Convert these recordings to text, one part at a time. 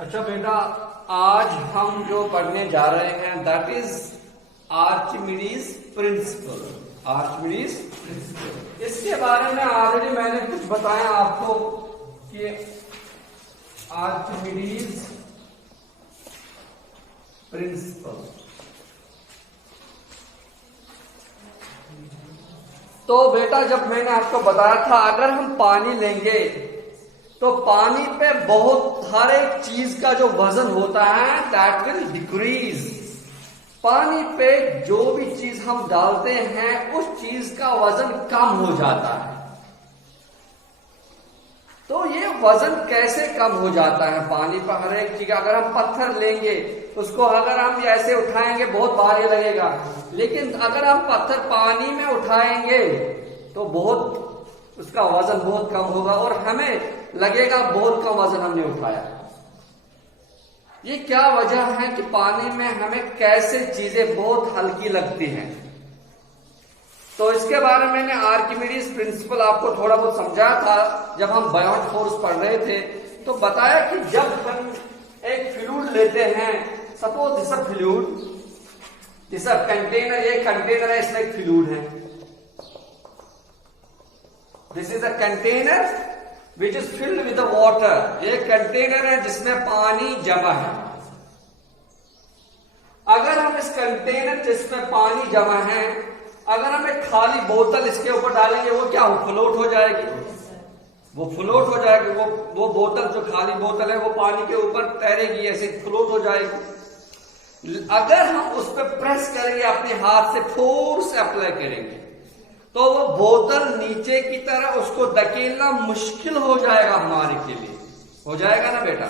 अच्छा बेटा, आज हम जो पढ़ने जा रहे हैं that is Archimedes principal. Archimedes principal, इसके बारे में ऑलरेडी मैंने कुछ बताया आपको कि आर्किमिडीज प्रिंसिपल। तो बेटा, जब मैंने आपको बताया था अगर हम पानी लेंगे तो पानी पे बहुत हर एक चीज का जो वजन होता है दैट विल डिक्रीज। पानी पे जो भी चीज हम डालते हैं उस चीज का वजन कम हो जाता है। तो ये वजन कैसे कम हो जाता है पानी पर? हर एक चीज, अगर हम पत्थर लेंगे उसको अगर हम ऐसे उठाएंगे बहुत भारी लगेगा, लेकिन अगर हम पत्थर पानी में उठाएंगे तो बहुत उसका वजन बहुत कम होगा और हमें लगेगा बहुत कम वजन हमने उठाया। ये क्या वजह है कि पानी में हमें कैसे चीजें बहुत हल्की लगती हैं? तो इसके बारे में मैंने आर्किमिडीज प्रिंसिपल आपको थोड़ा बहुत समझाया था जब हम बायोट फोर्स पढ़ रहे थे। तो बताया कि जब हम एक फ्लूइड लेते हैं, suppose this a fluid, this a container, एक कंटेनर है, इसमें एक फ्लूइड है। This is a container which is filled with water. एक कंटेनर है जिसमें पानी जमा है। अगर हम इस कंटेनर जिसमें पानी जमा है, अगर हम एक खाली बोतल इसके ऊपर डालेंगे, वो क्या फ्लोट हो जाएगी? वो फ्लोट हो जाएगी। वो बोतल, जो खाली बोतल है, वो पानी के ऊपर तैरेगी, ऐसे फ्लोट हो जाएगी। अगर हम उस पर प्रेस करेंगे, अपने हाथ से फोर्स अप्लाई करेंगे, तो वो बोतल नीचे की तरह उसको धकेलना मुश्किल हो जाएगा हमारे के लिए। हो जाएगा ना बेटा?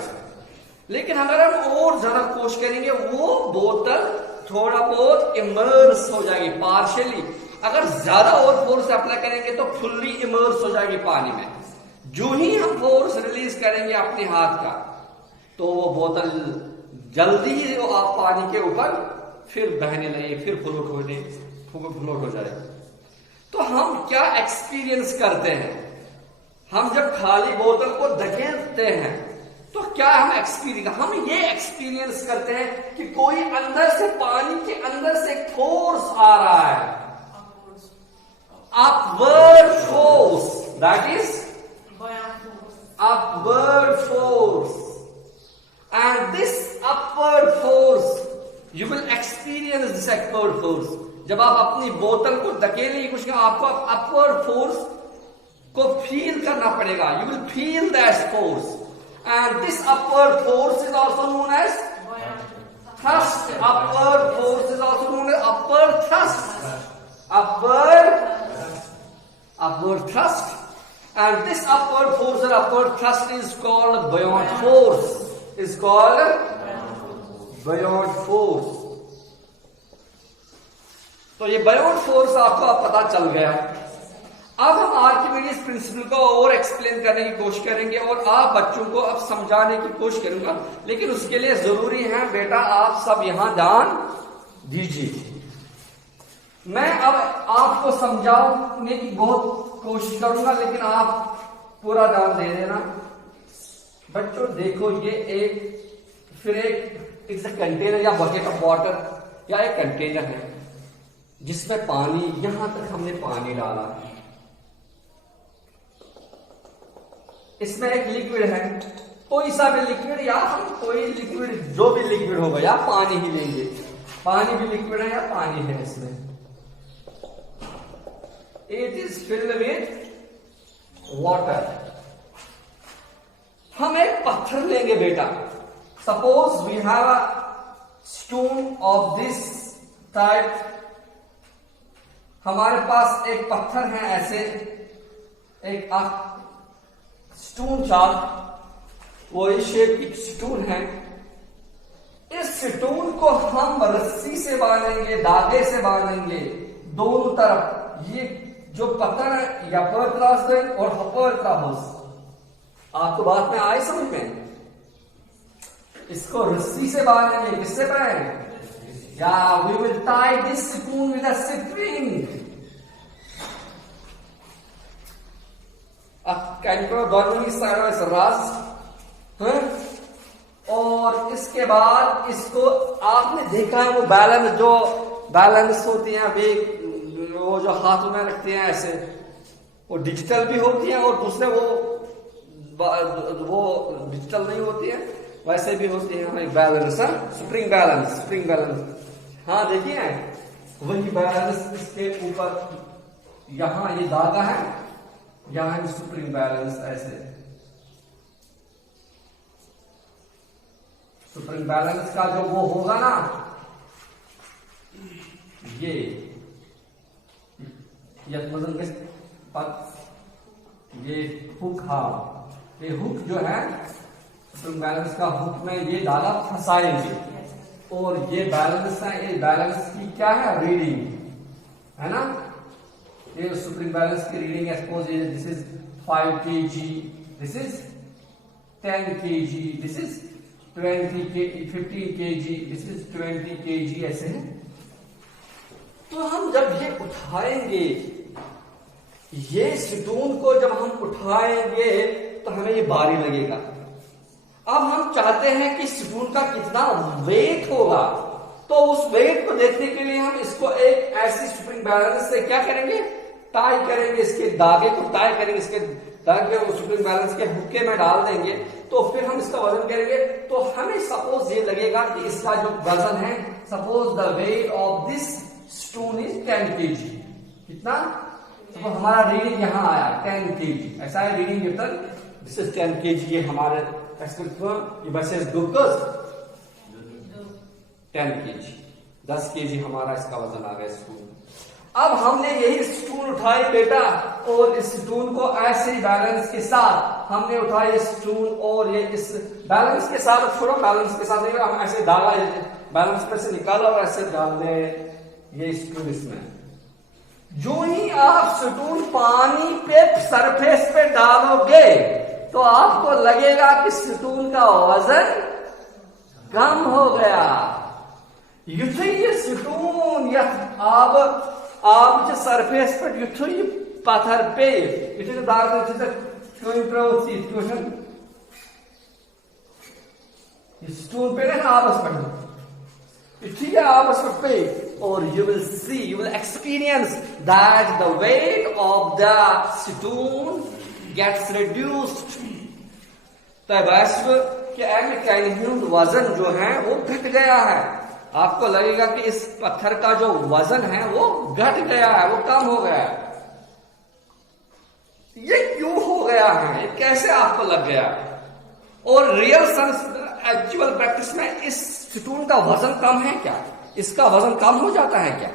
लेकिन अगर हम और ज्यादा कोशिश करेंगे, वो बोतल थोड़ा बहुत इमर्स हो जाएगी पार्शियली। अगर ज्यादा और फोर्स अप्लाई करेंगे तो फुल्ली इमर्स हो जाएगी पानी में। जो ही हम फोर्स रिलीज करेंगे अपने हाथ का, तो वो बोतल जल्दी ही आप पानी के ऊपर फिर बहने लगे, फिर फ्लोट हो जाएगी। तो हम क्या एक्सपीरियंस करते हैं? हम जब खाली बोतल को धकेलते हैं तो क्या हम ये एक्सपीरियंस करते हैं कि कोई अंदर से, पानी के अंदर से फोर्स आ रहा है, upward force, that is upward force, and this upward force you will experience this upward force। जब आप अपनी बोतल को धकेलने की कोशिश करें, आपको अपवर्ड फोर्स को फील करना पड़ेगा। You will feel that force, and this upward force is also known as thrust. Upward force is also known as upward thrust, upward thrust, and this upward force or upward thrust is called buoyant force, is called buoyant force। तो ये Biot force आपको अब पता चल गया। अब हम Archimedes principal को और एक्सप्लेन करने की कोशिश करेंगे और आप बच्चों को अब समझाने की कोशिश करूंगा, लेकिन उसके लिए जरूरी है बेटा आप सब यहां ध्यान दीजिए। मैं अब आपको समझाने की बहुत कोशिश करूंगा, लेकिन आप पूरा ध्यान दे देना। बच्चों देखो, ये एक इट्स अ कंटेनर या बकेट ऑफ वाटर, या एक कंटेनर है जिसमें पानी, यहां तक हमने पानी डाला, इसमें एक लिक्विड है, कोई सा भी लिक्विड, या हम कोई लिक्विड, जो भी लिक्विड होगा, या पानी ही लेंगे, पानी भी लिक्विड है या पानी है इसमें। It is filled with water. हम एक पत्थर लेंगे बेटा, suppose we have a stone of this type. हमारे पास एक पत्थर है, ऐसे एक स्टोन चार्ट, वो इस शेप की स्टोन है। इस स्टोन को हम रस्सी से बांधेंगे, धागे से बांधेंगे दोनों तरफ। ये जो पत्थर है, या अपर त्रास और अपर त्रास, आपको बात में आए समझ में? इसको रस्सी से बांधेंगे, किससे बांधेंगे? Yeah, we will tie this spoon with a string. Kan je door die side is ras. Huh? Oh, इसके बाद इसको आपने देखा है वो बैलेंस, जो बैलेंस होती है वे, वो जो हाथों में रखते हैं ऐसे, वो डिजिटल भी होती है और दूसरे वो डिजिटल नहीं होती है, वैसे भी होती है हमारी balance, spring balance, spring balance. हाँ देखिए वही बैलेंस इसके ऊपर यहां ये धागा है, यहां स्प्रिंग बैलेंस ऐसे, स्प्रिंग बैलेंस का जो वो होगा ना, ये ये हुक, हाँ ये हुक जो है स्प्रिंग बैलेंस का, हुक में ये धागा फंसाएंगे और ये बैलेंस है, ये बैलेंस की क्या है रीडिंग है ना, ये स्प्रिंग बैलेंस की रीडिंग है। Suppose this is 5 kg, this is 10 kg, this is 15 kg, this is 20 kg, ऐसे है। तो हम जब ये उठाएंगे, ये स्टून को जब हम उठाएंगे तो हमें ये भारी लगेगा। अब हम चाहते हैं कि स्टून का कितना वेट होगा, तो उस वेट को देखने के लिए हम इसको एक ऐसी स्प्रिंग बैलेंस से क्या करेंगे, टाई करेंगे, इसके धागे को टाई करेंगे, इसके धागे को स्प्रिंग बैलेंस के हुक्के में डाल देंगे, तो फिर हम इसका वजन करेंगे। तो हमें सपोज ये लगेगा कि इसका जो वजन है, suppose the weight of this stone is 10 kg, कितना, तो हमारा रीडिंग यहां आया 10 kg, ऐसा है रीडिंग जब तक, दिस इज 10 kg, ये हमारे ये वर्सेस ग्लूकोज 10 kg, 10 kg हमारा इसका वजन आ गया स्टून। अब हमने यही स्टून उठाई बेटा, और इस स्टून को ऐसे ही बैलेंस के साथ हमने उठाई स्टून, और ये इस बैलेंस के साथ, छोड़ो बैलेंस के साथ नहीं, हम ऐसे डाला, बैलेंस पर से निकाला और ऐसे डाल दे ये स्टून इसमें। जो ही आप स्टून पानी पे सरफेस पे डालोगे तो आपको लगेगा कि स्टून का वजन कम हो गया। ये स्टून या आप जो सरफेस पर युथुई पत्थर पे युथुई दाग स्टून पे ना आपस पर युथुई आपस पे, और you will see, you will experience that the weight of the stone gets reduced। वजन जो है वो घट गया है। आपको लगेगा कि इस पत्थर का जो वजन है वो घट गया है, वो कम हो गया है। ये क्यों हो गया है, ये कैसे आपको लग गया? और रियल एक्चुअल प्रैक्टिस में इस स्टून का वजन कम है क्या? इसका वजन कम हो जाता है क्या?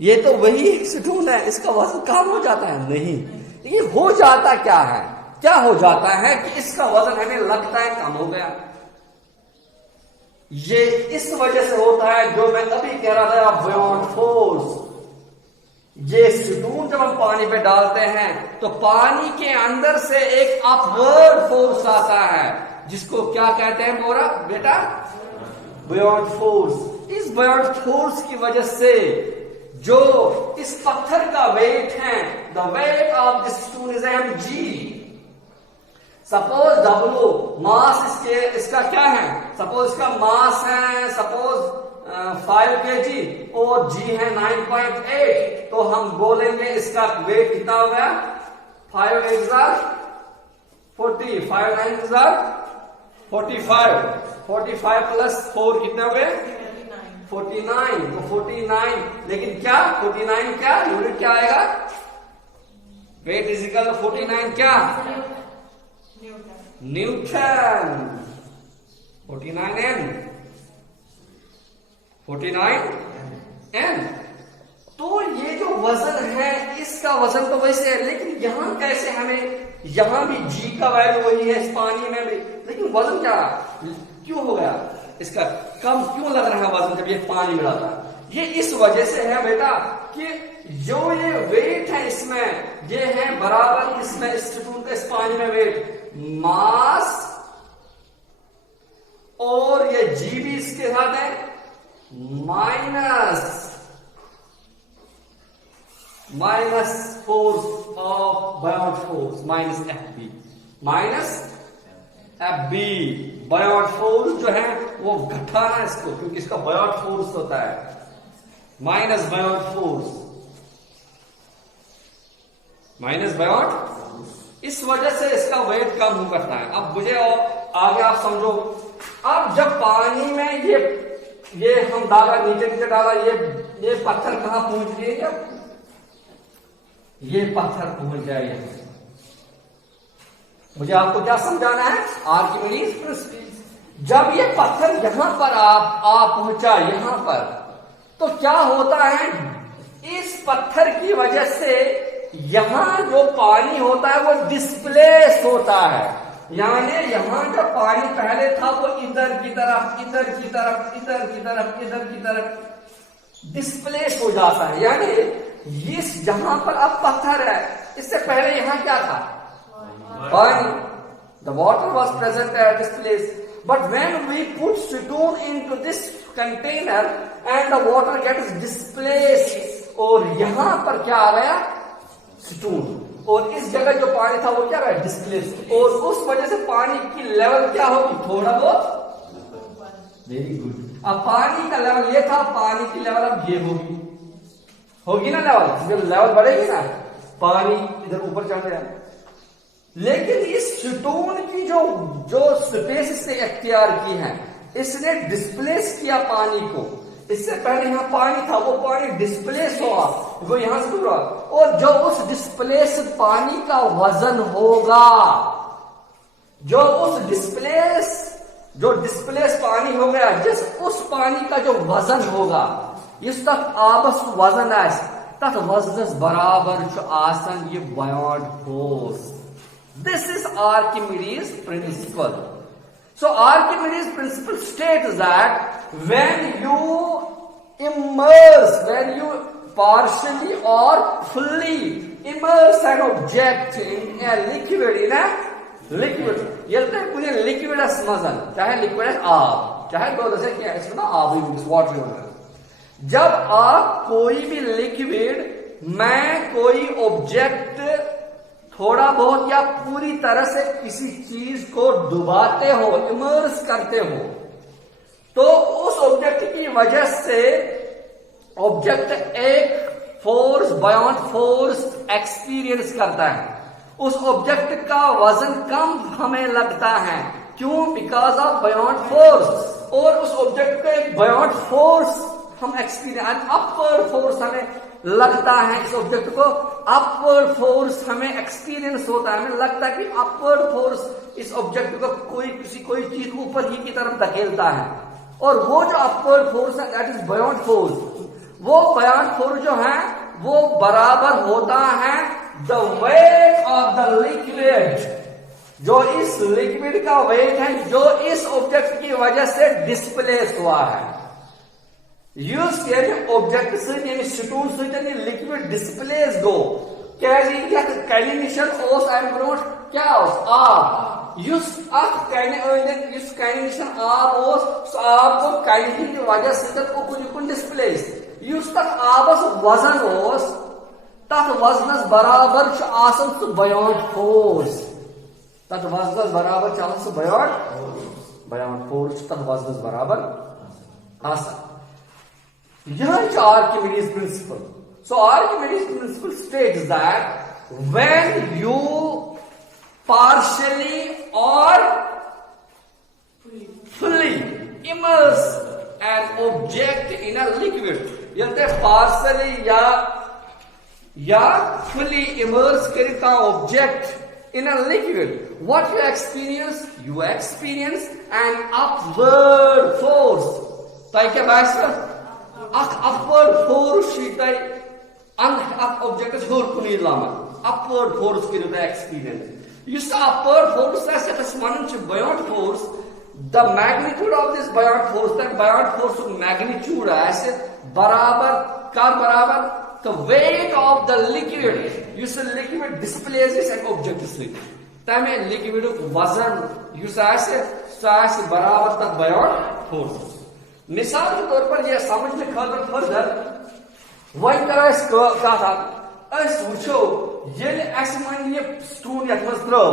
ये तो वही स्टून है, इसका वजन कम हो जाता है? नहीं, ये हो जाता क्या है? क्या हो जाता है कि इसका वजन हमें लगता है कम हो गया। ये इस वजह से होता है जो मैं अभी कह रहा था, बियॉन्ड फोर्स। ये स्टून जब हम पानी पे डालते हैं तो पानी के अंदर से एक अपवर्ड फोर्स आता है, जिसको क्या कहते हैं मोरा बेटा? Beyond force. इस बियॉन्ड फोर्स की वजह से जो इस पत्थर का वेट है, the weight of this stone is mg। Suppose W मास इसका क्या है? सपोज इसका मास है सपोज 5 kg और G है 9.8, तो हम बोलेंगे इसका वेट कितना हो गया? 5 8 40, 5 9 45, 45 प्लस 4 कितने हो गए? 49। तो 49, लेकिन क्या 49 क्या यूनिट क्या आएगा? वेट इज इक्वल टू 49 क्या? न्यूटन। 49 N। तो ये जो वजन है इसका वजन तो वैसे है, लेकिन यहां कैसे हमें, यहां भी G का वैल्यू वही है, इस पानी में भी, लेकिन वजन क्या क्यों हो गया? इसका कम क्यों लग रहा है वजन जब ये पानी में डाला? ये इस वजह से है बेटा कि जो ये वेट है इसमें, ये है बराबर इसमें इस स्टून का इस पानी में वेट, मास, और ये G भी इसके साथ है minus force of Biot force minus FB Biot force जो है वो घटाना इसको, क्योंकि इसका बायोट फोर्स होता है minus Biot force, minus Biot, इस वजह से इसका वेट कम हो करता है। अब मुझे और आगे आप समझो, अब जब पानी में ये हम डाला, नीचे डाला, ये पत्थर कहां पहुंच गए, जब ये पत्थर पहुंच जाए, मुझे आपको क्या समझाना है, आर्किमिडीज प्रिंसिपल। जब ये पत्थर यहां पर आ पहुंचा यहां पर, तो क्या होता है, इस पत्थर की वजह से यहां जो पानी होता है वो डिस्प्लेस होता है, यानी यहां जो पानी पहले था वो इधर की तरफ, इधर की तरफ, इधर की तरफ, इधर की तरफ डिस्प्लेस हो जाता है। यानी इस जहां पर अब पत्थर है, इससे पहले यहां क्या था, पानी, the water was present at this place, but when we put stone into this container and the water gets displaced, और यहां पर क्या आ गया, स्टोन, और इस जगह जो पानी था वो क्या रहा, डिस्प्लेस, और उस वजह से पानी की लेवल क्या होगी, थोड़ा बहुत, वेरी गुड। अब पानी का लेवल ये था, पानी की लेवल अब ये होगी ना लेवल, जब लेवल बढ़ेगी ना पानी इधर ऊपर चढ़ जाए। लेकिन इस स्टोन की जो स्पेस इसने एक्टियार की है, इसने डिस्प्लेस किया पानी को, इससे पहले यहां पानी था, वो पानी डिस्प्लेस हुआ, वो यहां से दूर हुआ, और जो उस डिस्प्लेस पानी का वजन होगा, जो डिस्प्लेस पानी हो गया, उस पानी का जो वजन होगा, इस तक आबस वजन आस तथ वजनस बराबर आसन ये Biot force. This is Archimedes principal. So Archimedes principle states that when you partially or fully immerse an object in a liquid, ये liquidous मजन, चाहे liquidous आब, चाहे दो दशे क्या इसमें आब वाटर, जब आप कोई भी लिक्विड में कोई ऑब्जेक्ट थोड़ा बहुत या पूरी तरह से किसी चीज को डुबाते हो, इमर्स करते हो, तो उस ऑब्जेक्ट की वजह से ऑब्जेक्ट एक फोर्स, बायोट फोर्स एक्सपीरियंस करता है। उस ऑब्जेक्ट का वजन कम हमें लगता है, क्यों, बिकॉज ऑफ बायोट फोर्स, और उस ऑब्जेक्ट का एक बायोट फोर्स हम एक्सपीरियंस, अपवर्ड फोर्स हमें लगता है, इस ऑब्जेक्ट को अपवर्ड फोर्स हमें एक्सपीरियंस होता है, हमें लगता है कि अपवर्ड फोर्स इस ऑब्जेक्ट को कोई चीज ऊपर ही की तरफ धकेलता है, और वो जो अपवर्ड फोर्स है दैट इज बायोट फोर्स। वो बायोट फोर्स जो है वो बराबर होता है the weight of the liquid, जो इस लिक्विड का वेट है जो इस ऑब्जेक्ट की वजह से डिस्प्लेस हुआ है। Use object स्टूल से लिक्विड डिस्प्लेस गो कैलिनिशन ओस एंड ब्रोट क्या आब कैलिनिशन आब ओस आब को कैलिनिशन की वजह से कुछ डिस्प्लेस युस तक आबस वजन ओस तथ वजनस बराबर आसन बायोट फोर्स, तथ वजनस बराबर आसन बायोट फोर्स, तथ वजनस बराबर आसन। यह Archimedes principle. So Archimedes principle states that when you partially or fully immerse an object in a liquid, यदि partially या fully immerse करता object in a liquid, what you experience? You experience an upward force. तो क्या बात upward force object is upward force experience. You saw upward force as a bayout force. The magnitude of this bayout force, that bayout force magnitude as barabar the weight of the liquid. You see liquid displaces an object sleep. Time liquid वजन you say बराबर तक bayout force. मिसाल के तौर पर यह समझने खातर फर्दर वही तरह क्या था, वो ये मान ये स्टून यथ मज त्रो,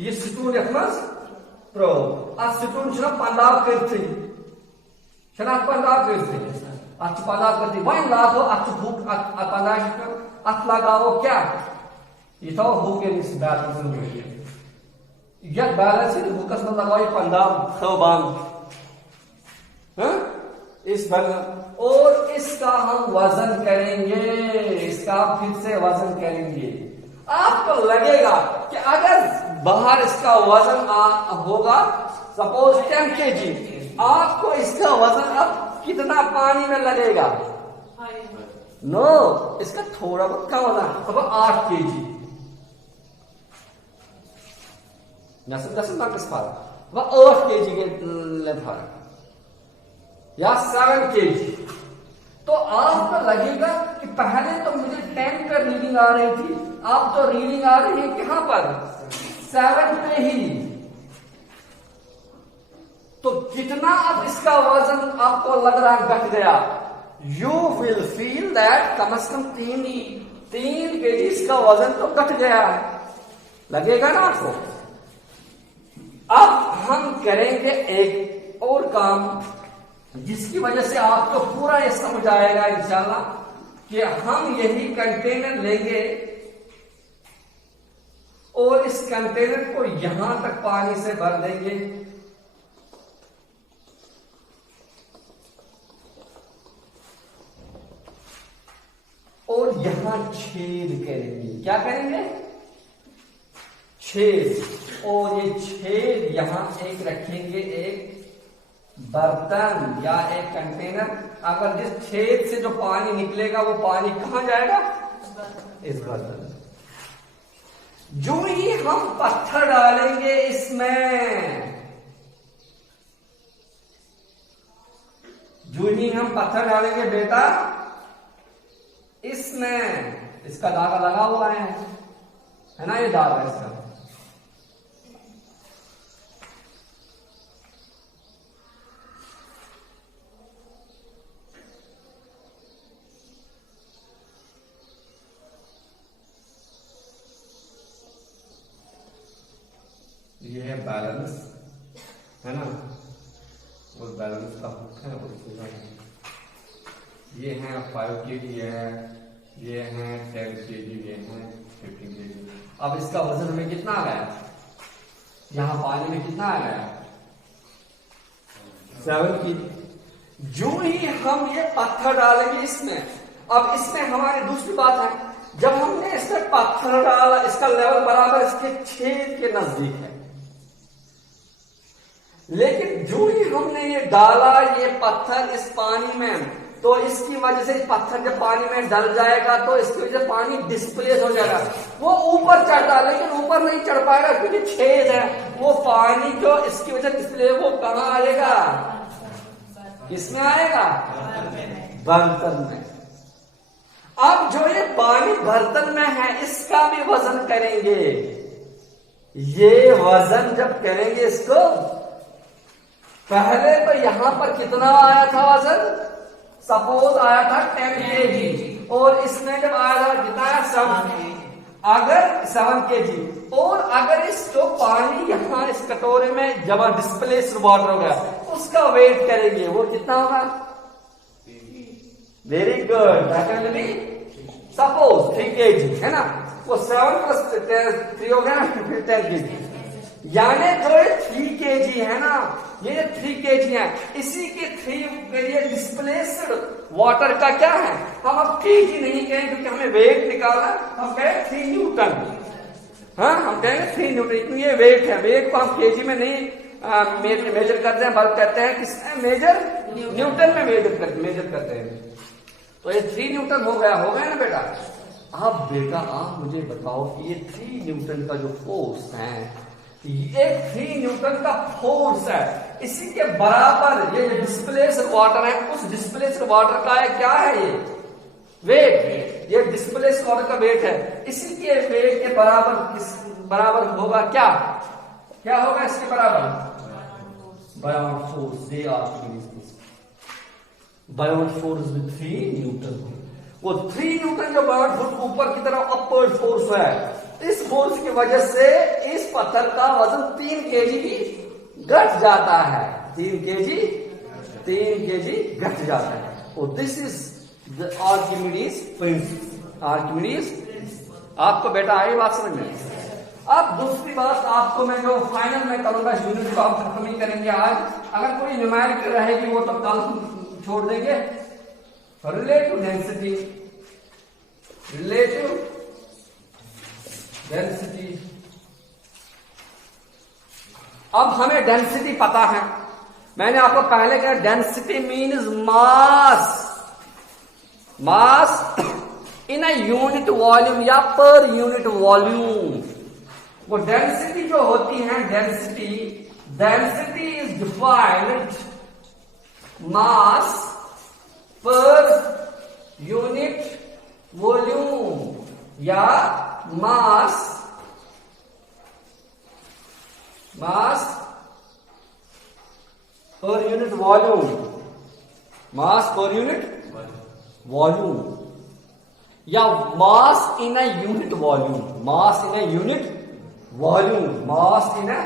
ये स्टून यथ मज Pro. At situn shna pandav kirti. Shna pandav kirti. At pandav kirti. Vain lado at hook at pandav at lagao kya? Ito hook is balance. Yet balance is hook as lagao pandav khaban. इस balance और इसका हम वजन करेंगे, इसका फिर से वजन करेंगे। आपको लगेगा कि अगर बाहर इसका वजन होगा सपोज 10 kg, आपको इसका वजन अब कितना पानी में लगेगा? नो, इसका थोड़ा बहुत कम होगा, अब 8 kg। जैसे किस पार 8 kg के लेफर या 7 kg। तो आपको लगेगा कि पहले तो मुझे 10 का रीडिंग आ रही थी, अब तो रीडिंग आ रही है कहां पर? 7 पे ही। तो कितना अब इसका वजन आपको लग रहा है घट गया? You will feel that come से कम 3 kg इसका वजन तो घट गया है, लगेगा ना आपको? अब हम करेंगे एक और काम जिसकी वजह से आपको पूरा ये समझ आएगा इंशाल्लाह कि हम यही कंटेनर लेंगे और इस कंटेनर को यहां तक पानी से भर देंगे। और यहां छेद करेंगे। क्या करेंगे? छेद। और ये छेद यहां एक रखेंगे, एक बर्तन या एक कंटेनर। अगर जिस छेद से जो पानी निकलेगा वो पानी कहां जाएगा? इस बर्तन। जो ही हम पत्थर डालेंगे इसमें, जो ही हम पत्थर डालेंगे बेटा इसमें, इसका धागा लगा हुआ है ना, ये धागा इसका। ये है बैलेंस, है ना, वो बैलेंस का हुक है। ये है 5 kg है, ये है 10 kg, ये है 15 kg। अब इसका वजन हमें कितना आ गया? यहां पानी में कितना आ गया? 7 kg। जो ही हम ये पत्थर डालेंगे इसमें, अब इसमें हमारी दूसरी बात है, जब हमने इसमें पत्थर डाला इसका लेवल बराबर इसके छेद के नजदीक है, लेकिन जो ही हमने ये डाला ये पत्थर इस पानी में, तो इसकी वजह से पत्थर जब पानी में डल जाएगा तो इसकी वजह से पानी डिस्प्लेस हो जाएगा। वो ऊपर चढ़ता है लेकिन ऊपर नहीं चढ़ पाएगा क्योंकि छेद है। वो पानी जो इसकी वजह से डिस्प्ले, वो कहां आएगा? किसमें आएगा? बर्तन में। अब जो ये पानी बर्तन में है इसका भी वजन करेंगे। ये वजन जब करेंगे इसको, पहले तो यहां पर कितना आया था वजन? सपोज आया था 10 kg, और इसमें जब आया था कितना? 7 kg। अगर 7 kg, और अगर इसको पानी यहां इस कटोरे में जब डिस्प्लेस्ड वाटर हो गया उसका वेट करेंगे, वो कितना होगा? वेरी गुड, सपोज 3 kg है ना, वो 7 + 3 हो गया ना, फिर 10 kg। यानी जो ये 3 kg है ना, ये 3 kg है, इसी के 3 kg डिस्प्लेस्ड वाटर का क्या है? हम अब kg नहीं कहें क्योंकि हमें वेट निकालना, हम कहें 3 न्यूटन। हाँ, हम कहेंगे 3 न्यूटन क्योंकि ये वेट है। वेट को हम kg में नहीं मेजर करते हैं, बल्कि कहते हैं किसमें मेजर? न्यूटन में मेजर करते हैं। तो ये 3 न्यूटन हो गया ना बेटा? अब बेटा आप मुझे बताओ कि ये 3 न्यूटन का जो फोर्स है, ये 3 न्यूटन का फोर्स है, इसी के बराबर ये डिस्प्लेस्ड वाटर है, उस डिस्प्लेस्ड वाटर का है क्या है? ये वेट। ये डिस्प्लेस्ड वाटर का वेट है, इसी के वेट के बराबर किस बराबर होगा? क्या होगा इसके बराबर? Buoyant force. They are buoyant force with 3 newton. वो 3 न्यूटन जो बायोट फोर्स ऊपर की तरफ अपवर्ड फोर्स है, इस फोर्स की वजह से इस पत्थर का वजन 3 kg भी घट जाता है, 3 kg घट जाता है। और this is the Archimedes principal. Archimedes, आपको बेटा आई बात समझ में? अब दूसरी बात आपको मैं जो फाइनल में करूंगा, इस यूनिट को आप खत्म ही करेंगे आज। अगर कोई न्यूमेरिकल रहेगी वो तो कल छोड़ देंगे। Relative density, relative density. अब हमें डेंसिटी पता है, मैंने आपको पहले कहा density means mass, mass in a unit volume या पर यूनिट वॉल्यूम। वो डेंसिटी जो होती है, डेंसिटी इज डिफाइंड मास पर यूनिट वॉल्यूम या मास पर यूनिट वॉल्यूम, मास पर यूनिट वॉल्यूम या mass in a unit volume, mass in a unit volume, mass in a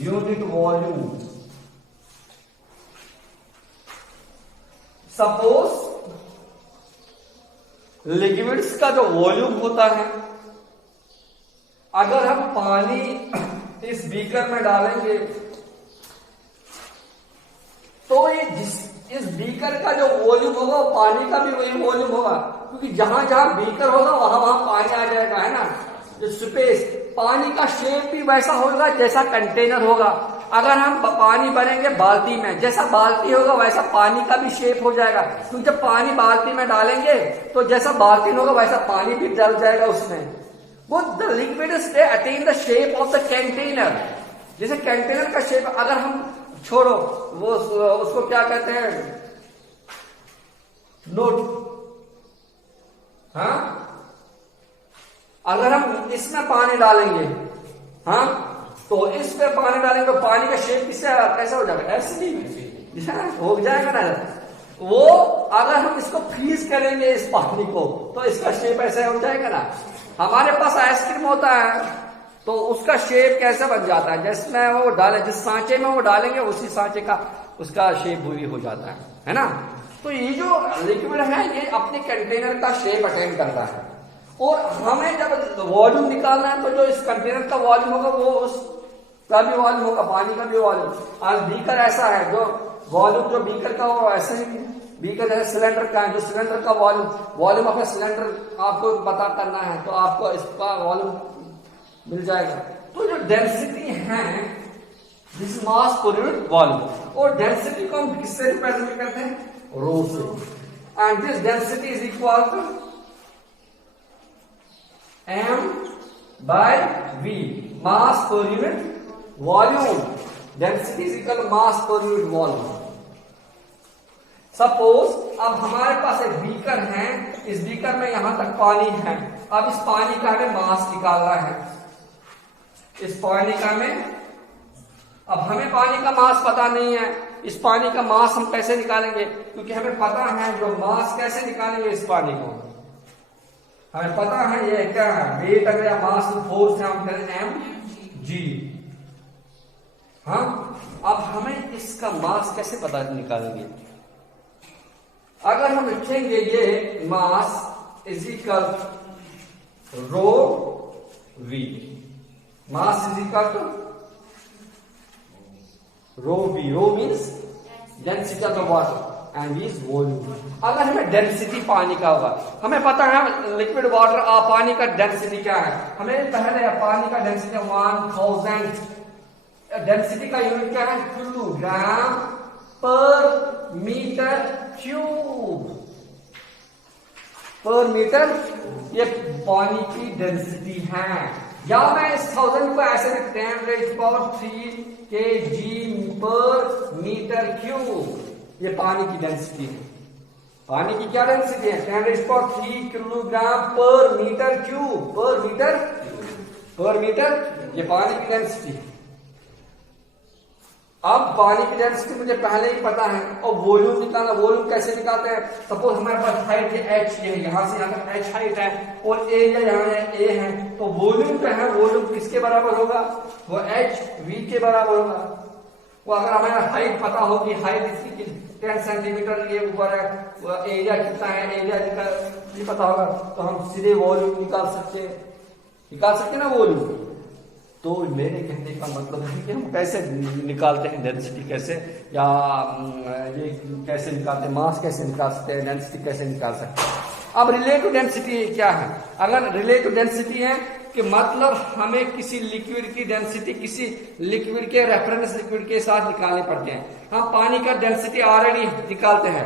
unit volume. Suppose liquids का जो वॉल्यूम होता है, अगर हम पानी इस बीकर में डालेंगे तो ये इस बीकर का जो वॉल्यूम होगा वो पानी का भी वही वॉल्यूम होगा, क्योंकि जहां जहां बीकर होगा वहां वहां पानी आ जाएगा, है ना। जो स्पेस, पानी का शेप भी वैसा होगा जैसा कंटेनर होगा। अगर हम पानी भरेंगे बाल्टी में, जैसा बाल्टी होगा वैसा पानी का भी शेप हो जाएगा, क्योंकि जब पानी बाल्टी में डालेंगे तो जैसा बाल्टी होगा वैसा पानी भी डल जाएगा उसमें। वो the liquid attain the shape of the container, जैसे कंटेनर का शेप। अगर हम छोड़ो वो उसको क्या कहते हैं, नोट, हाँ, अगर हम इसमें पानी डालेंगे, हाँ, तो इस पे पानी डालेंगे तो पानी का शेप कैसा हो जाएगा, ऐसे हो जाएगा ना। वो अगर हम इसको फ्रीज करेंगे इस पानी को तो इसका शेप ऐसा हो जाएगा ना। हमारे पास आइसक्रीम होता है तो उसका शेप कैसे बन जाता है, जिसमें वो डाले, जिस सांचे में वो डालेंगे उसी सांचे का उसका शेप भी हो जाता है ना। तो ये जो लिक्विड है ये अपने कंटेनर का शेप अटेन करता है। और हमें जब वॉल्यूम निकालना है तो जो इस कंटेनर का वॉल्यूम होगा वो उसका भी वॉल्यूम होगा, पानी का भी वॉल्यूम। आज बीकर ऐसा है, जो वॉल्यूम जो बीकर का वो ऐसे ही बीकर जैसे सिलेंडर का है, जो सिलेंडर का वॉल्यूम अपने सिलेंडर आपको पता करना है तो आपको इसका वॉल्यूम मिल जाएगा। तो जो डेंसिटी है दिस मास पर यूनिट वॉल्यूम, और डेंसिटी को हम किससे रिप्रेजेंट करते हैं, रो से। And this density is equal to m by v, mass per unit volume. Density is equal to mass per unit volume. Suppose अब हमारे पास एक बीकर है, इस बीकर में यहां तक पानी है। अब इस पानी का हमें मास निकालना है, इस पानी का अब हमें पानी का मास पता नहीं है। इस पानी का मास हम कैसे निकालेंगे, क्योंकि हमें पता है जो मास कैसे निकालेंगे इस पानी को, हमें पता है ये क्या है, वेट अगर या मास फोर्स है, हम करें mg। हाँ, अब हमें इसका मास कैसे पता निकालेंगे, अगर हम लिखेंगे ये mass is equal rho v, mass is equal to rho v, rho means density of the water and v is volume. अगर हमें डेंसिटी पानी का होगा, हमें पता है लिक्विड वाटर पानी का डेंसिटी क्या है, हमें पहले पानी का डेंसिटी 1000, डेंसिटी का यूनिट क्या है, किलोग्राम पर मीटर क्यूब, पर मीटर, ये पानी की डेंसिटी है। या मैं इस 1000 को ऐसे 10⁻³ kg पर मीटर क्यूब, ये पानी की डेंसिटी है। पानी की क्या डेंसिटी है, 10⁻³ किलोग्राम पर मीटर क्यूब, पर मीटर, ये पानी की डेंसिटी है। अब पानी की डेंसिटी मुझे पहले ही पता है, और वॉल्यूम निकालना, वॉल्यूम कैसे निकालते हैं? सपोज हमारे पास हाइट है h, ये यहाँ से यहाँ तक h हाइट है और एरिया यहाँ है a है, तो वॉल्यूम क्या है? वॉल्यूम किसके बराबर होगा? वो h v के बराबर होगा। वो अगर हमें हाइट पता होगी, हाइट इसकी 10 सेंटीमीटर ये ऊपर है, वो एरिया कितना है, एरिया कितना ये पता होगा, तो हम सीधे वॉल्यूम निकाल सकते ना वॉल्यूम। तो मेरे कहने का मतलब है कि हम कैसे निकालते हैं डेंसिटी, कैसे या ये कैसे निकालते हैं, मास कैसे निकाल सकते हैं, डेंसिटी कैसे निकाल सकते हैं। अब रिलेटिव डेंसिटी क्या है? अगर रिलेटिव डेंसिटी है कि मतलब हमें किसी लिक्विड की डेंसिटी किसी लिक्विड के रेफरेंस लिक्विड के साथ निकालनी पड़ती है। हम पानी का डेंसिटी ऑलरेडी निकालते हैं,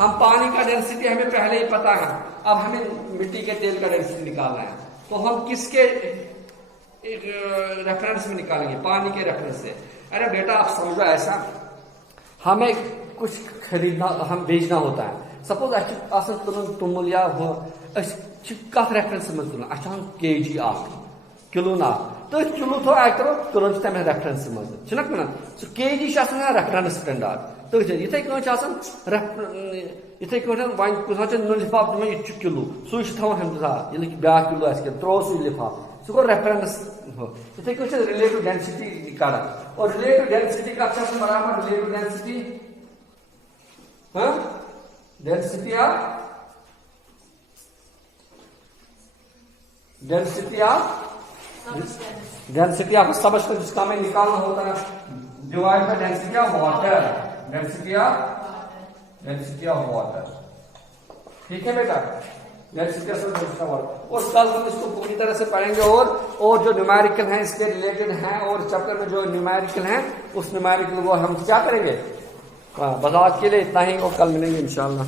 हम पानी का डेंसिटी हमें पहले ही पता है, अब हमें मिट्टी के तेल का डेंसिटी निकालना है, तो हम किसके रेफरेंस में निकालेंगे? पानी के रेफरेंस से। अरे बेटा आप समझो ऐसा, हमें कुछ खरीदना, हम बेचना होता है, सपोज तुमुल या कत रेफरेंस में तुन केजी किलो ना, तो किलो थो करो तुरन तमें रेफरेंस मन केजी रेफरेंस स्टैंडर्ड, तो इथे इथे वन कुछ लिफाफ यह किलो सह हम ब्या किलो त्रो सू लिफाफ सह गो रेफरेंस हो। इथे रिलेटिव डेंसिटी निकाला, और रिलेटिव डेंसिटी का बराबर relative density density of substance, जिसका हमें निकालना होता है, divide by density of water, density of water. ठीक है बेटा, डेंसिटी ऑफ वाटर। और कल हम इसको पूरी तरह से पढ़ेंगे, और जो न्यूमेरिकल हैं इसके रिलेटेड हैं, और चैप्टर में जो न्यूमेरिकल हैं उस न्यूमेरिकल को हम क्या करेंगे। बस आज के लिए इतना ही, और कल मिलेंगे इंशाल्लाह।